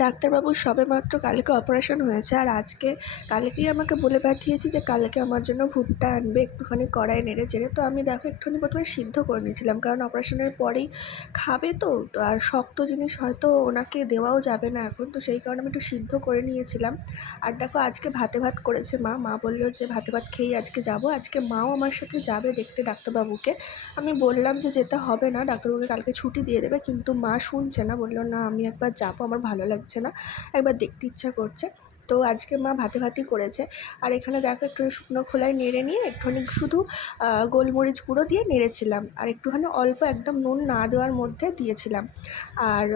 ডাক্তারবাবুর সবেমাত্র কালকে অপারেশন হয়েছে, আর কালকেই আমাকে বলে পাঠিয়েছে যে কালকে আমার জন্য ভুট্টা আনবে একটুখানি কড়াইয়ে নেড়ে চেড়ে। তো আমি দেখো একটুখানি প্রথমে সিদ্ধ করে নিয়েছিলাম, কারণ অপারেশনের পরেই খাবে তো আর শক্ত জিনিস হয়তো ওনাকে দেওয়াও যাবে না এখন, তো সেই কারণে আমি একটু সিদ্ধ করে নিয়েছিলাম। আর দেখো আজকে ভাতে ভাত করেছে মা বললো যে ভাতে ভাত খেয়েই আজকে যাব। আজকে মাও আমার সাথে যাবে দেখতে ডাক্তারবাবুকে। আমি বললাম যে যেতে হবে না, ডাক্তারবাবুকে কালকে ছুটি দিয়ে দেবে, কিন্তু মা শুনছে না, বললো না আমি একবার যাবো, আমার ভালো লাগছে না, একবার দেখতে ইচ্ছা করছে। তো আজকে মা ভাতে ভাতই করেছে। আর এখানে দেখো একটু শুকনো খোলায় নেড়ে নিয়ে একটুখানি শুধু গোলমরিচ গুঁড়ো দিয়ে নেড়েছিলাম, আর একটুখানি অল্প একদম নুন না দেওয়ার মধ্যে দিয়েছিলাম। আর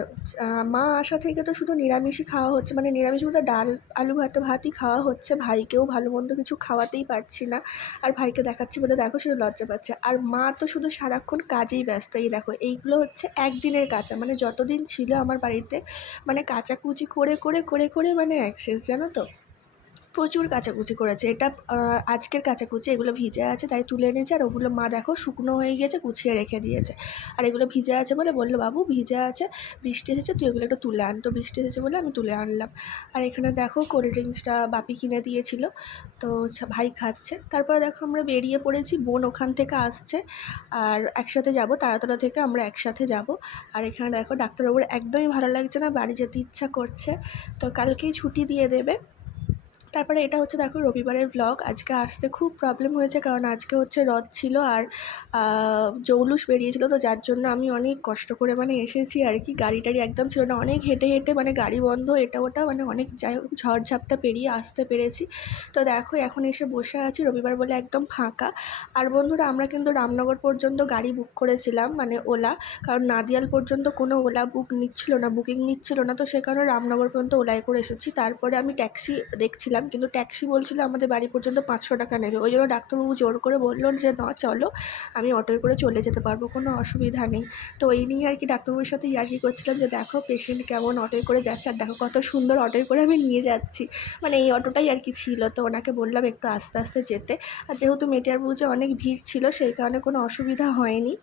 মা আসা থেকে তো শুধু নিরামিষই খাওয়া হচ্ছে, মানে নিরামিষ বলতে ডাল আলু ভাতই খাওয়া হচ্ছে, ভাইকেও ভালো মন্দ কিছু খাওয়াতেই পারছি না। আর ভাইকে দেখাচ্ছি বলে দেখো শুধু লজ্জা পাচ্ছে। আর মা তো শুধু সারাক্ষণ কাজেই ব্যস্ত। এই দেখো এইগুলো হচ্ছে একদিনের কাঁচা, মানে যতদিন ছিল আমার বাড়িতে, মানে কাচাকুচি করে মানে এক শেষ, জানো তো। প্রচুর কাচাকুচি করেছে। এটা আজকের কাচাকুচি, এগুলো ভিজে আছে তাই তুলে এনেছে, আর ওগুলো মা দেখো শুকনো হয়ে গিয়েছে, গুছিয়ে রেখে দিয়েছে। আর এগুলো ভিজে আছে বলে বললো বাবু ভিজে আছে, বৃষ্টি এসেছে, তুই এগুলো একটু তুলে আন। তো বৃষ্টি এসেছে বলে আমি তুলে আনলাম। আর এখানে দেখো কোল্ড ড্রিঙ্কসটা বাপি কিনে দিয়েছিল, তো ভাই খাচ্ছে। তারপরে দেখো আমরা বেরিয়ে পড়েছি, বোন ওখান থেকে আসছে, আর একসাথে যাব, তাড়াতাড়ি থেকে আমরা একসাথে যাব। আর এখানে দেখো ডাক্তারবাবুর একদমই ভালো লাগছে না, বাড়ি যেতে ইচ্ছা করছে, তো কালকেই ছুটি দিয়ে দেবে। তারপরে এটা হচ্ছে দেখো রবিবারের ব্লগ। আজকে আসতে খুব প্রবলেম হয়েছে, কারণ আজকে হচ্ছে রথ ছিল, আর জৌলুস বেরিয়েছিল, তো যার জন্য আমি অনেক কষ্ট করে মানে এসেছি আর কি। গাড়ি টাড়ি একদম ছিল না, অনেক হেঁটে হেঁটে মানে গাড়ি বন্ধ এটা ওটা, মানে অনেক যাই হোক ঝড়ঝাপটা পেরিয়ে আসতে পেরেছি। তো দেখো এখন এসে বসে আছি, রবিবার বলে একদম ফাঁকা। আর বন্ধুরা আমরা কিন্তু রামনগর পর্যন্ত গাড়ি বুক করেছিলাম, মানে ওলা, কারণ নাদিয়াল পর্যন্ত কোনো ওলা বুকিং নিচ্ছিল না, তো সে কারণে রামনগর পর্যন্ত ওলায় করে এসেছি। তারপরে আমি ট্যাক্সি দেখছিলাম, কিন্তু ট্যাক্সি বলছিল আমাদের বাড়ি পর্যন্ত 500 টাকা নেবে। ওই জন্য ডাক্তারবাবু জোর করে বললো যে না চলো, আমি অটোয় করে চলে যেতে পারবো, কোনো অসুবিধা নেই। তো এই নিয়ে আর কি ডাক্তারবাবুর সাথে ইয়ার্কি করছিলাম যে দেখো পেশেন্ট কেমন অটোয় করে যাচ্ছে, আর দেখো কত সুন্দর অটোয় করে আমি নিয়ে যাচ্ছি, মানে এই অটোটাই আর কি ছিল। তো ওনাকে বললাম একটু আস্তে আস্তে যেতে, আর যেহেতু মেটিয়ারবুজে অনেক ভিড় ছিল সেই কারণে কোনো অসুবিধা হয়নি।